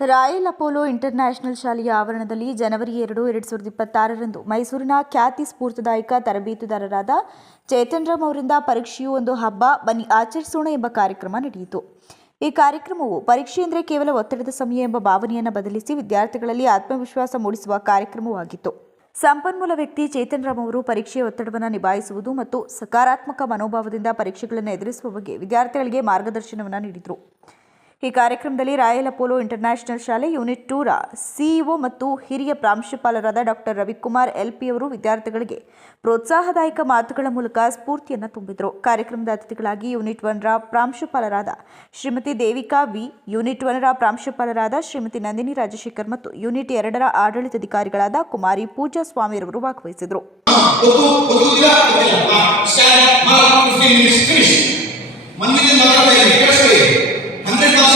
Royal Apollo international ಶಾಲೆಯ ಆವರಣದಲ್ಲಿ ಜನವರಿ ಎರಡು ಎರಡು ಸಾವಿರದ ಇಪ್ಪತ್ತಾರರಂದು ಮೈಸೂರಿನ ಖ್ಯಾತಿ ಸ್ಫೂರ್ತಿದಾಯಕ ತರಬೇತುದಾರರಾದ ಚೇತನ್ ರಾಮ್ ಅವರಿಂದ ಪರೀಕ್ಷೆಯು ಒಂದು ಹಬ್ಬ, ಬನ್ನಿ ಆಚರಿಸೋಣ ಎಂಬ ಕಾರ್ಯಕ್ರಮ ನಡೆಯಿತು. ಈ ಕಾರ್ಯಕ್ರಮವು ಪರೀಕ್ಷೆ ಎಂದರೆ ಕೇವಲ ಒತ್ತಡದ ಸಮಯ ಎಂಬ ಭಾವನೆಯನ್ನು ಬದಲಿಸಿ ವಿದ್ಯಾರ್ಥಿಗಳಲ್ಲಿ ಆತ್ಮವಿಶ್ವಾಸ ಮೂಡಿಸುವ ಕಾರ್ಯಕ್ರಮವಾಗಿತ್ತು. ಸಂಪನ್ಮೂಲ ವ್ಯಕ್ತಿ ಚೇತನ್ ರಾಮ್ ಅವರು ಪರೀಕ್ಷೆಯ ಒತ್ತಡವನ್ನು ನಿಭಾಯಿಸುವುದು ಮತ್ತು ಸಕಾರಾತ್ಮಕ ಮನೋಭಾವದಿಂದ ಪರೀಕ್ಷೆಗಳನ್ನು ಎದುರಿಸುವ ಬಗ್ಗೆ ವಿದ್ಯಾರ್ಥಿಗಳಿಗೆ ಮಾರ್ಗದರ್ಶನವನ್ನು ನೀಡಿದರು. ಈ ಕಾರ್ಯಕ್ರಮದಲ್ಲಿ ರಾಯಲ್ ಅಪೋಲೋ ಇಂಟರ್ನ್ಯಾಷನಲ್ ಶಾಲೆ ಯೂನಿಟ್ ಟೂರ ಸಿಇಒ ಮತ್ತು ಹಿರಿಯ ಪ್ರಾಂಶುಪಾಲರಾದ ಡಾಕ್ಟರ್ ರವಿಕುಮಾರ್ ಎಲ್ಪಿ ಅವರು ವಿದ್ಯಾರ್ಥಿಗಳಿಗೆ ಪ್ರೋತ್ಸಾಹದಾಯಕ ಮಾತುಗಳ ಮೂಲಕ ಸ್ಫೂರ್ತಿಯನ್ನು ತುಂಬಿದರು. ಕಾರ್ಯಕ್ರಮದ ಅತಿಥಿಗಳಾಗಿ ಯೂನಿಟ್ ಒನ್ರ ಪ್ರಾಂಶುಪಾಲರಾದ ಶ್ರೀಮತಿ ದೇವಿಕಾ ವಿ, ಯೂನಿಟ್ ಒನ್ರ ಪ್ರಾಂಶುಪಾಲರಾದ ಶ್ರೀಮತಿ ನಂದಿನಿ ರಾಜಶೇಖರ್ ಮತ್ತು ಯೂನಿಟ್ ಎರಡರ ಆಡಳಿತಾಧಿಕಾರಿಗಳಾದ ಕುಮಾರಿ ಪೂಜಾ ಸ್ವಾಮಿಯವರು ಭಾಗವಹಿಸಿದರು. ಗೊತ್ತಿಲ್ಲ ಗೊತ್ತಿಲ್ಲ ಸ್ಟ್ಯಾಂಡ್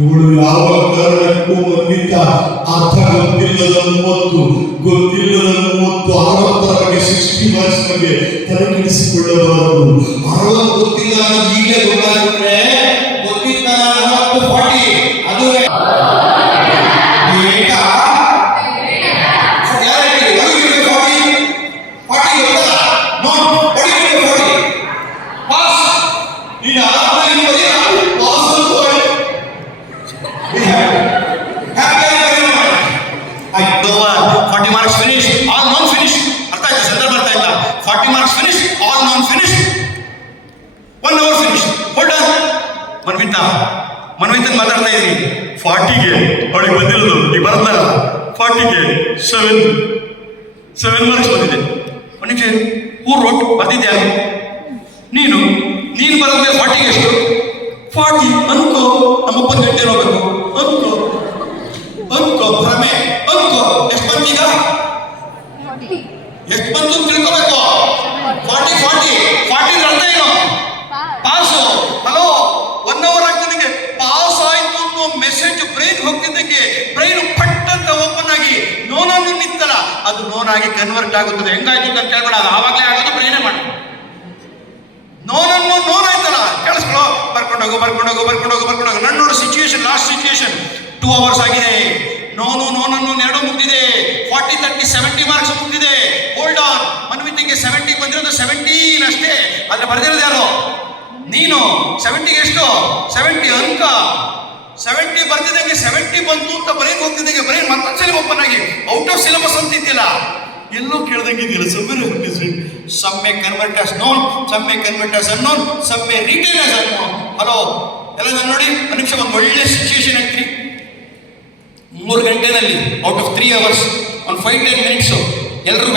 ಇವಳು ಯಾವ ಕಾರಣಕ್ಕೂ ಮನ್ವಿತ ಅರ್ಥ ಗೊತ್ತಿಲ್ಲದ ಮೂವತ್ತು ಗೊತ್ತಿಲ್ಲದ ಮೂವತ್ತು ಅರವತ್ತರ ಸೃಷ್ಟಿ ಸಿಕ್ಸ್ಟಿ ಮಾರ್ಕ್ಸ್ ಬಗ್ಗೆ ತಲೆ ಕೆಡಿಸಿಕೊಳ್ಳಬಾರದು ಅರವತ್ತು ಗೊತ್ತಿಲ್ಲ ಈಗಲೇ ಗೊತ್ತಾಗುತ್ತೆ. ಗೊತ್ತಿಲ್ಲ ನಲವತ್ತು ಫಾರ್ಟಿ. ಅದುವೇ ಏಕ. ಮನ್ವಿತನ್ ಮಾತಾಡ್ತಾ ಇದ್ದೀನಿ ಫಾರ್ಟಿಗೆ ಅವಳಿಗೆ ಬಂದಿರೋದು ಈಗ ಬರಲ್ಲ ಫಾರ್ಟಿಗೆ ಸೆವೆನ್ ಸೆವೆನ್ ಮಾರ್ಕ್ಸ್ ಬಂದಿದೆ. ಅವನಿಗೆ ಊರ್ ರೋಟ್ ಬರ್ತಿದ್ಯಾ? ನೀನು ನೀನು ಬರೋದ್ರೆ ಫಾರ್ಟಿಗೆ ಎಷ್ಟು? ಫಾರ್ಟಿ, ಅನ್ಕೋ ನಮ್ಮಪ್ಪನ ಗಂಟೆ ಹೋಗ್ಬೇಕು ಅಂತ ಭ್ರಮೆ ಅನ್ಕೋ ಎಷ್ಟು ಬಂತೀಗ ಎಷ್ಟು ಬಂತು ಅಂತ ತಿಳ್ಕೋಬೇಕು ಫಾರ್ಟಿ ಫಾರ್ಟಿ ಫಾರ್ಟಿ ಅರ್ಥ ಏನು ಪಾಸು ಹಲೋ ಒನ್ ಅವರ್ ಆಗ್ತಿದ್ದಂಗೆ ಪಾಸ್ ಆಯ್ತು ಅನ್ನೋ ಮೆಸೇಜ್ ಬ್ರೈನ್ ಹೋಗ್ತಿದ್ದಂಗೆ ಬ್ರೈನ್ ಪಟ್ ಅಂತ ಓಪನ್ ಆಗಿ ನೋನನ್ನು ನಿಂತಲ್ಲ ಆಗಿ ಕನ್ವರ್ಟ್ ಆಗುತ್ತದೆ. ಹೆಂಗಾಯ್ತು ಅಂತ ಕೇಳ್ಬೇಡ ಅದು ಆವಾಗಲೇ ಆಗೋದು ಪ್ರೇರಣೆ ಮಾಡಿ. ನೋನನ್ನು ನೋನ್ ಆಯ್ತಲ್ಲ ಕೇಳಿಸ್ಕೊಳ್ಳೋ ಬರ್ಕೊಂಡೋಗು ಬರ್ಕೊಂಡೋಗು ಬರ್ಕೊಂಡೋಗು ಬರ್ಕೊಂಡೋಗು ನನ್ನ ನೋಡು situation last situation two hours ಆಗಿದೆ. ನೋನು, ನೋನನ್ನು ಎರಡು ಮುಗ್ದಿದೆ. ಫಾರ್ಟಿ ತರ್ಟಿ ಸೆವೆಂಟಿ ಮಾರ್ಕ್ಸ್ ಮುಗ್ದಿದೆ. ಹೋಲ್ಡ್ ಆನ್ ಮನ್ವಿತಿಗೆ ಸೆವೆಂಟಿ ಬಂದಿರೋದು ಸೆವೆಂಟೀನ್ ಅಷ್ಟೇ. ಅದ್ರ ಬರೆದಿರೋದು ಯಾರು? ನೀನು. ಸೆವೆಂಟಿಗೆ ಎಷ್ಟು? ಸೆವೆಂಟಿ ಅಂಕ. ಸೆವೆಂಟಿ ಬರ್ತಿದ್ದಂಗೆ ಸೆವೆಂಟಿ ಬಂತು ಅಂತ ಬ್ರೈನ್ ಹೋಗ್ತಿದ್ದಂಗೆ ಬ್ರೈನ್ ಮತ್ತೊಂದ್ಸಲಿ ಓಪನ್ ಆಗಿ ಔಟ್ ಆಫ್ ಸಿಲೆಬಸ್ ಅಂತಿದ್ದಿಲ್ಲ ಎಲ್ಲೂ ಕೇಳ್ದಂಗೆ ಇದ್ದಿಲ್ಲ. Some some convert as known some convert as unknown some retail as unknown hello ಎಲ್ಲ ನಾನು ನೋಡಿ ನಿಮಿಷ ಒಂದು ಒಳ್ಳೆ ಸಿಚುವೇಶನ್ ಐತ್ರಿ ಮೂರು ಗಂಟೆನಲ್ಲಿ ಔಟ್ ಆಫ್ ತ್ರೀ ಅವರ್ಸ್ ಒಂದು ಫೈವ್ ಟೆನ್ ಮಿನಿಟ್ಸ್ ಎಲ್ರೂ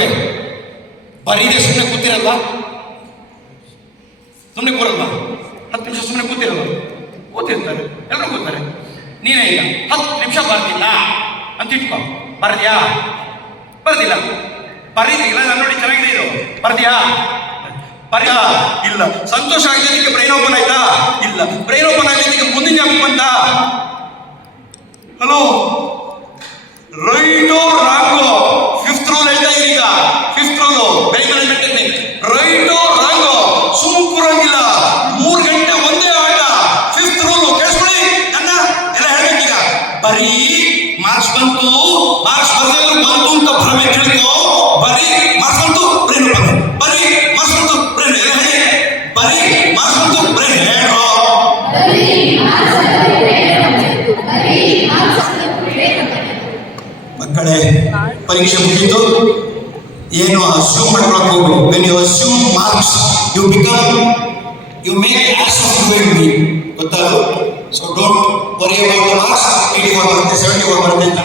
ಬರೀದೆ ಸುಮ್ಮನೆ ಕೂತಿರಲ್ವಾ? ಸುಮ್ಮನೆ ಕೂರಲ್ವಾ? ಹತ್ತು ನಿಮಿಷ ಸುಮ್ಮನೆ ಕೂತಿರಲ್ಲ ಕೂತಿರ್ತಾರೆ ಎಲ್ಲರೂ ಕೂತಾರೆ ನೀನೇ ಈಗ ಹತ್ತು ನಿಮಿಷ ಬರ್ತಿಲ್ಲ ಅಂತ ಇಟ್ಕೋ. ಬರ್ದ್ಯಾ? ಬರ್ದಿಲ್ಲ. ಬರೀದಿಲ್ಲ ನಾನು ನೋಡಿ ಚೆನ್ನಾಗಿದೆ ಇದು. ಬರ್ದ್ಯಾ? ಬರ್ಯಾ ಇಲ್ಲ. ಸಂತೋಷ ಆಗಿದ್ದಕ್ಕೆ ಬ್ರೈನ್ ಓಪನ್ ಆಯ್ತಾ? ಇಲ್ಲ. ಬ್ರೈನ್ ಓಪನ್ ಆಗಿದ್ದಕ್ಕೆ ಮುಂದಿನ ಬಂತಾ ಹಲೋ ರೈಟೋ ರಾಂಗೋ ಫಿಫ್ತ್ ರೂಲ್ ಹೇಳ್ತಾ ಇದೀನಿ ಈಗ fifth rule brain management technique ರೈಟೋ ರಾಂಗೋ ಸುಮ್ ಕೂರಂಗಿಲ್ಲ ಮೂರು ಗಂಟೆ ಒಂದೇ ಆಟ ಫಿಫ್ತ್ ರೂಲು ಕೇಳಿಸ್ಕೊಳ್ಳಿ ನನ್ನ ಎಲ್ಲ ಹೇಳ್ಬೇಕೀಗ ಬರೀ ಮಾರ್ಕ್ಸ್ ಬಂತು ಮಾರ್ಕ್ಸ್ ಬರಲಿಲ್ಲ ಬಂತು ಅಂತ ಭ್ರಮೆ ತಿಳ್ಕೋ, ಬರೀ ಮಾರ್ಕ್ಸ್ ಬಂತು ಬ್ರೈನ್ ಬರೀ ಮಾರ್ಕ್ಸ್ ಬಂತು ಬ್ರೈನ್ ಬರೀ ಮಾರ್ಕ್ಸ್ ಬಂತು ಬ್ರೈನ್ ಹೇಳೋ ಮಕ್ಕಳೇ, ಪರೀಕ್ಷೆ ಮುಗಿದು ಏನು ಅಸ್ಯೂಮ್ ಮಾಡ್ಕೊಳಕ್ ಹೋಗ್ಬೇಡಿ. When you assume marks you become you make ass of you and me ಗೊತ್ತಲ್ಲ so don't worry about marks eighty four ಬರುತ್ತೆ ಸೆವೆಂಟಿ ಫೋರ್ ಬರುತ್ತೆ ಅಂತ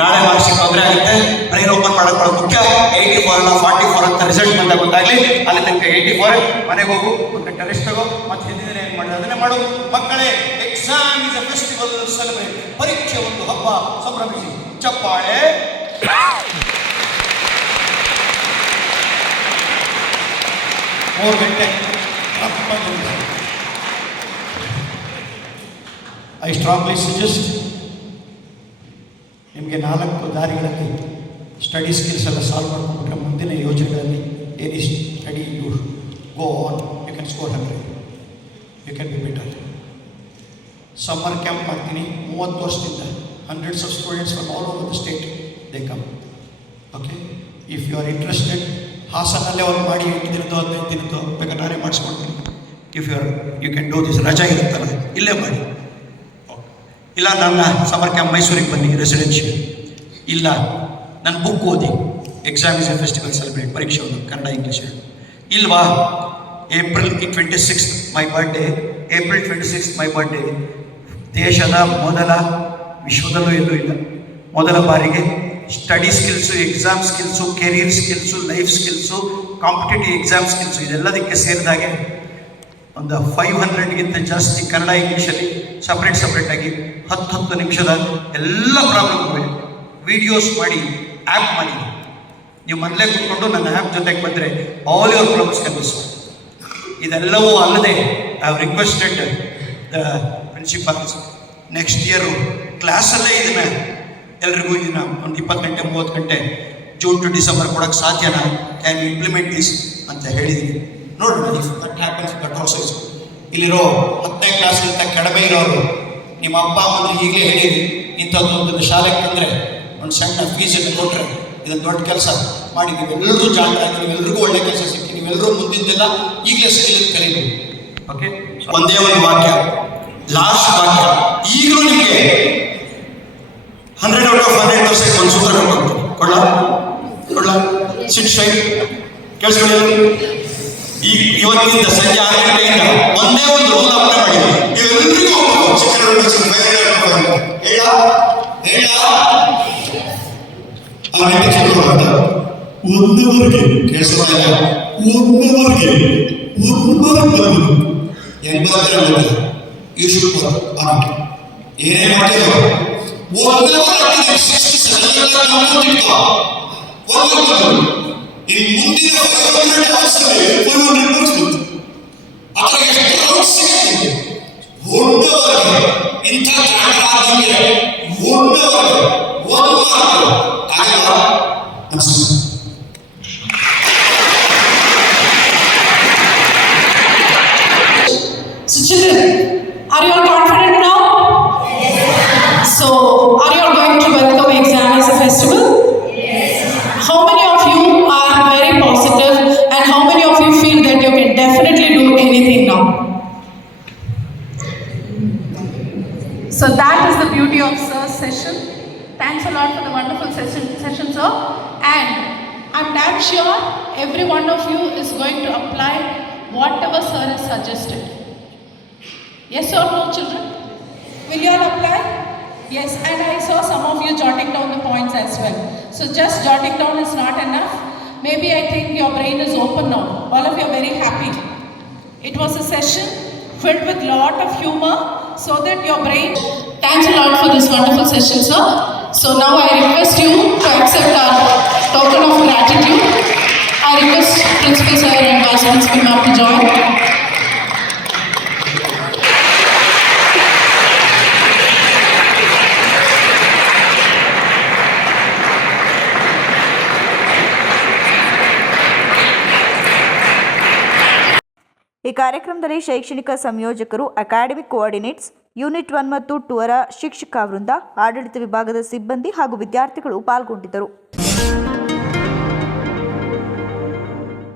ನಾಳೆ ಮಾರ್ಕ್ಸ್ ತೊಂದರೆ ಆಗುತ್ತೆ. ಬ್ರೈನ್ ಓಪನ್ ಮಾಡೋದು ಮುಖ್ಯ. ಏಯ್ಟಿ ಫೋರ್ ಅಲ್ಲ ಫಾರ್ಟಿ ಫೋರ್ ಅಂತ ರಿಸಲ್ಟ್ ಬಂದಾಗ ಗೊತ್ತಾಗ್ಲಿ. ಅಲ್ಲಿ ತನಕ ಏಯ್ಟಿ ಫೋರ್ ಮನೆಗೆ ಹೋಗು, ಒಂದು ಗಂಟೆ ರೆಸ್ಟ್ ತಗೋ, ಮತ್ತೆ ಹಿಂದಿನ ಏನು ಮಾಡಿದ್ರೆ ಅದನ್ನೇ ಮಾಡು. ಮಕ್ಕಳೇ exam is a festival celebrate ಪರೀಕ್ಷೆ ಒಂದು ಹಬ್ಬ. ಸಂಭ್ರಮಿಸಿ. ಚಪ್ಪಾಳೆ. ಮೂರು ಗಂಟೆ. ಐ ಸ್ಟ್ರಾಂಗ್ಲಿ ಸಜೆಸ್ಟ್ ನಿಮಗೆ ನಾಲ್ಕು ದಾರಿಗಳಲ್ಲಿ ಸ್ಟಡಿ ಸ್ಕಿಲ್ಸ್ ಎಲ್ಲ ಸಾಲ್ವ್ ಮಾಡಿಕೊಂಡ್ರೆ ಮುಂದಿನ ಯೋಜನೆಗಳಲ್ಲಿ any study you go on you can score hundred you can be better summer camp ಮಾಡ್ತೀನಿ, ಮೂವತ್ತು ವರ್ಷದಿಂದ. Hundreds of students from all over the state they come okay if you are interested ಹಾಸನಲ್ಲೇ ಒಂದು ಮಾಡಿ ಎಂಟು ದಿನದ್ದು, ಹದಿನೈದು ದಿನದೋ ಬೇಕಾದ್ರೆ ಮಾಡಿಸ್ಕೊಡ್ತೀನಿ. If you are you can do this ರಜಾ ಇರುತ್ತಲ್ಲ, ಇಲ್ಲೇ ಮಾಡಿ. ಇಲ್ಲ, ನನ್ನ ಸಮರ್ ಕ್ಯಾಂಪ್ ಮೈಸೂರಿಗೆ ಬನ್ನಿ ರೆಸಿಡೆನ್ಷಿಯಲ್ ಇಲ್ಲ ನನ್ನ ಬುಕ್ ಓದಿ. Exam is a festival celebrate ಪರೀಕ್ಷೆ ಒಂದು, ಕನ್ನಡ ಇಂಗ್ಲೀಷ್ ಇಲ್ವಾ? April twenty six my birthday April twenty six my birthday ದೇಶದ ಮೊದಲ, ವಿಶ್ವದಲ್ಲೂ ಎಲ್ಲೂ ಇಲ್ಲ. ಮೊದಲ ಬಾರಿಗೆ study skills exam skills career skills life skills competitive exam skills ಇದೆಲ್ಲದಕ್ಕೆ ಸೇರಿದಾಗೆ ಒಂದು ಫೈವ್ ಹಂಡ್ರೆಡ್ಗಿಂತ ಜಾಸ್ತಿ ಕನ್ನಡ ಇಂಗ್ಲೀಷಲ್ಲಿ ಸಪ್ರೇಟ್ ಸಪ್ರೇಟಾಗಿ ಹತ್ತು ಹತ್ತು ನಿಮಿಷದ ಎಲ್ಲ ಪ್ರಾಬ್ಲಮ್ಗಳು ವಿಡಿಯೋಸ್ ಮಾಡಿ ಆ್ಯಪ್ ಮಾಡಿ. ನೀವು ಮೊದಲೇ ಕೂತ್ಕೊಂಡು ನನ್ನ ಆ್ಯಪ್ ಜೊತೆಗೆ ಬಂದರೆ ಆಲ್ ಯುವರ್ ಪ್ರಾಬ್ಲಮ್ಸ್ ಕ್ಯಾನ್ ಇದೆಲ್ಲವೂ ಅಲ್ಲದೆ I have requested the principals next year ಕ್ಲಾಸಲ್ಲೇ ಇದನ್ನು ಎಲ್ರಿಗೂ ಇದನ್ನು ಒಂದು ಇಪ್ಪತ್ತು ಗಂಟೆ ಮೂವತ್ತು ಗಂಟೆ ಜೂನ್ ಟು ಡಿಸೆಂಬರ್ ಕೊಡೋಕ್ಕೆ ಸಾಧ್ಯನಾ? ಕ್ಯಾನ್ ಇಂಪ್ಲಿಮೆಂಟ್ ದಿಸ್ ಅಂತ ಹೇಳಿದ್ದೀನಿ. ನೋಡೋಣ if that happens that also is ಇಲ್ಲಿರೋ ಹತ್ತನೇ ಕ್ಲಾಸ್ಗಿಂತ ಕಡಿಮೆ ಇರೋರು ನಿಮ್ಮ ಅಪ್ಪ ಅಮ್ಮಂದ್ರೆ ಹೀಗೆ ಹೇಳಿರಿ ಇಂಥದ್ದೊಂದು ಶಾಲೆಗೆ ತಂದರೆ ಒಂದು ಸಣ್ಣ ಫೀಸನ್ನು ಕೊಟ್ಟರೆ ಇದೊಂದು ದೊಡ್ಡ ಕೆಲಸ. ಮಾಡಿ ನೀವೆಲ್ಲರೂ ಜಾಣರಾಗಿ ನೀವೆಲ್ಲರಿಗೂ ಒಳ್ಳೆ ಕೆಲಸ ಸಿಕ್ಕಿ ನೀವೆಲ್ಲರೂ ಮುಂದಿದ್ದೆಲ್ಲ ಈಗಲೇ ಸ್ಕಿಲ್ ಕಲಿಬೇಕು. ಓಕೆ ಒಂದೇ ಒಂದು ವಾಕ್ಯ ಲಾಸ್ಟ್ ವಾಕ್ಯ. ಈಗಲೂ ನಿಮಗೆ hundred out of hundred percent ಒಂದು ಸೂತ್ರ ಕೊಡ್ತೀನಿ. ಕೊಡ್ಲಾ? ಕೊಡ್ಲಾ? ಸಿಟ್ ಶೈ ಕೇಳಿಸ್ಕೊಳ್ಳಿ ಈಗ ಇವತ್ತಿಂದ ಸಂಜೆ ಆರು ಗಂಟೆಯಿಂದ ಒಂದೇ ಒಂದು ರೂಲ್ ಅಪ್ಲೈ ಮಾಡಿ ಇವೆಲ್ಲರಿಗೂ ಹೇಳ ಹೇಳ ಆ ಗಂಟೆ ಚಿಕ್ಕ ಒಂದವರೆಗೆ ಕೇಳಿಸ್ಕೊಳ್ಳ ಒಂದವರೆಗೆ ಒಂದವರೆಗೆ ಬಂದು ಎಂಬತ್ತರ ಮಧ್ಯೆ ಯು ಶುಡ್ ಆನ್ ಏನೇ ಮಾಡ್ತೀರೋ ಒಂದೇ ವಾರಕ್ಕೆ ಸಿಕ್ಸ್ಟಿ ಸೆವೆನ್ ಇಟ್ಕೋ ಒಂದು ಇನ್ನು ಮುಂದಿನ ಫೈವ್ ಹಂಡ್ರೆಡ್ ಅವರ್ಸಲ್ಲಿ ಫೈವ್ ಹಂಡ್ರೆಡ್ ಬರ್ಸ್ಬೋದು ಅದರ ಎಷ್ಟು ರೌಂಡ್ ಸಿಗುತ್ತೆ ಒಂದವರೆಗೆ ಇಂಥ ಜಾಗರಾದಂಗೆ ಒಂದವರೆಗೆ ಒಂದು ಮಾರ್ಕ್ ಆಗಲ್ಲ ನಮಸ್ಕಾರ So children, are you all confident now? So, So that is the beauty of Sir's session. Thanks a lot for the wonderful session, session sir. And I'm damn sure every one of you is going to apply whatever Sir has suggested. Yes or no, children? Will you all apply? Yes, and I saw some of you jotting down the points as well. So just jotting down is not enough. Maybe I think your brain is open now. All of you are very happy. It was a session filled with lot of humor so that your brain. Thanks a lot for this wonderful session, sir. So now I request you to accept our token of gratitude. I request Principal Sir and Vice Principal Ma'am to join. ಈ ಕಾರ್ಯಕ್ರಮದಲ್ಲಿ ಶೈಕ್ಷಣಿಕ ಸಂಯೋಜಕರು academic coordinates, unit one ಮತ್ತು ಟೂರ ಶಿಕ್ಷಕ ವೃಂದ, ಆಡಳಿತ ವಿಭಾಗದ ಸಿಬ್ಬಂದಿ ಹಾಗೂ ವಿದ್ಯಾರ್ಥಿಗಳು ಪಾಲ್ಗೊಂಡಿದ್ದರು.